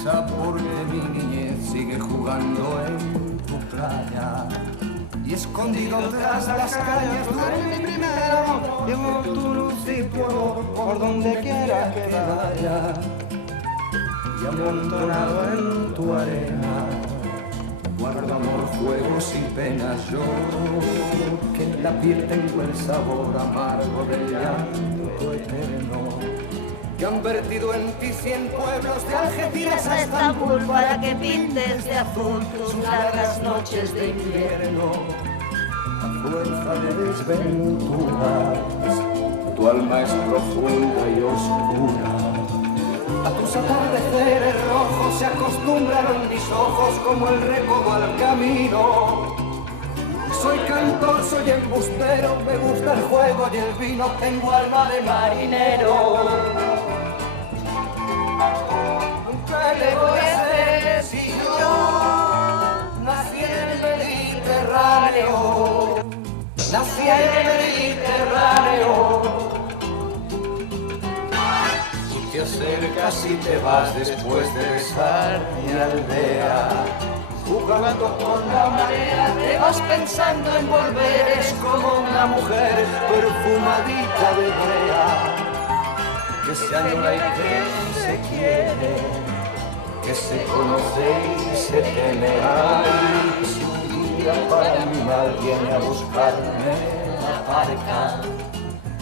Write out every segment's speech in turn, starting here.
risa porque mi niñez sigue jugando en tu playa. Y escondido tras las calles duerme mi primero. Llevo tu luz y fuego por donde quiera que vaya. Y amontonado en tu arena guardo amor, juegos y penas. Yo que en la piel tengo el sabor amargo del llanto eterno. Que han vertido en ti 100 pueblos de Algeciras a Estambul para que pintes de azul tus largas noches de invierno. A fuerza de desventuras, tu alma es profunda y oscura. A tus atardeceres rojos se acostumbraron mis ojos como el recodo al camino. Soy cantor, soy embustero, me gusta el juego y el vino, tengo alma de marinero. ¿Qué le voy a hacer si yo nací en el Mediterráneo? Nací en el Mediterráneo. Si te acercas y te vas después de besar mi aldea, jugando con la marea, te vas pensando en volver. Es como una mujer perfumadita de brea, que se añora y que se quiere, que se conoce y se teme. Ay, si un día para mi mal viene a buscarme la barca,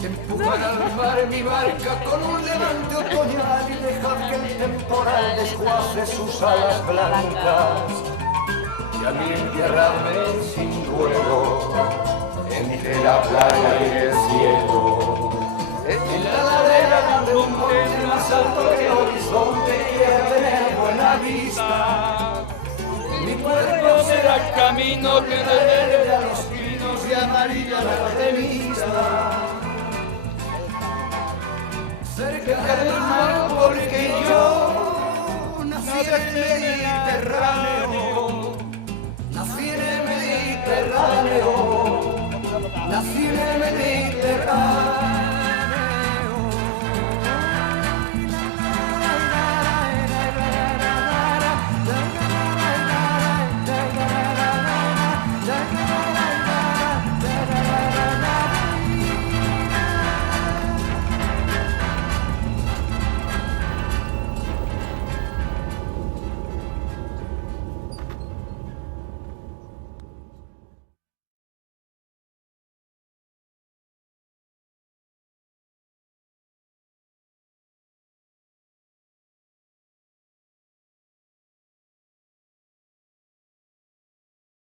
empujar al mar mi barca con un levante otoñal y dejar que el temporal desguace sus alas blancas. Y a mí entierrarme sin duelo entre la playa y el cielo, en la ladera de un monte más alto que el horizonte, quiero tener buena vista. Mi cuerpo será camino que de verde a los pinos y amarillo a la arenista. Cerca del mar porque yo nací en el Mediterráneo. Nací en el Mediterráneo. Nací en el Mediterráneo.